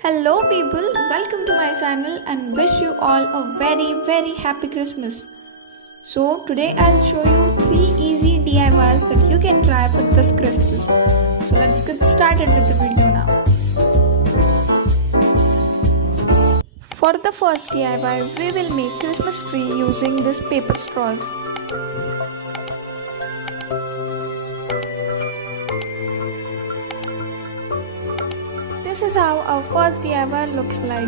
Hello people, welcome to my channel and wish you all a very happy Christmas. So today I'll show you 3 easy DIYs that you can try for this Christmas. So let's get started with the video now. For the first DIY, we will make Christmas tree using this paper straws. This is how our first DIY looks like.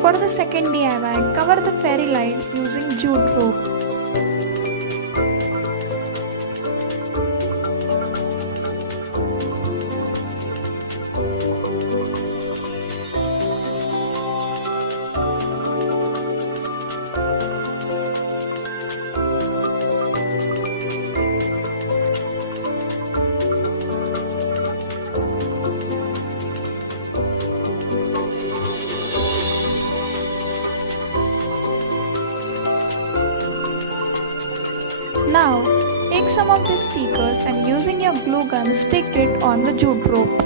For the second DIY, cover the fairy lights using jute rope. Now, take some of these stickers and using your glue gun stick it on the jute rope.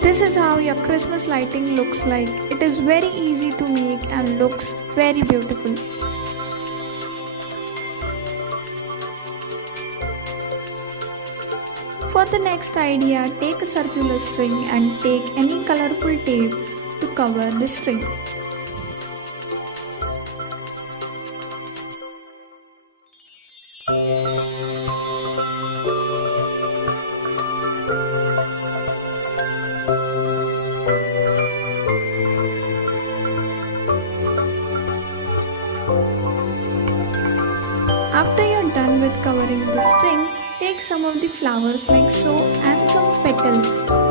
This is how your Christmas lighting looks like. It is very easy to make and looks very beautiful. For the next idea, take a circular string and take any colorful tape to cover the string. After you're done with covering the string, take some of the flowers like so and some petals.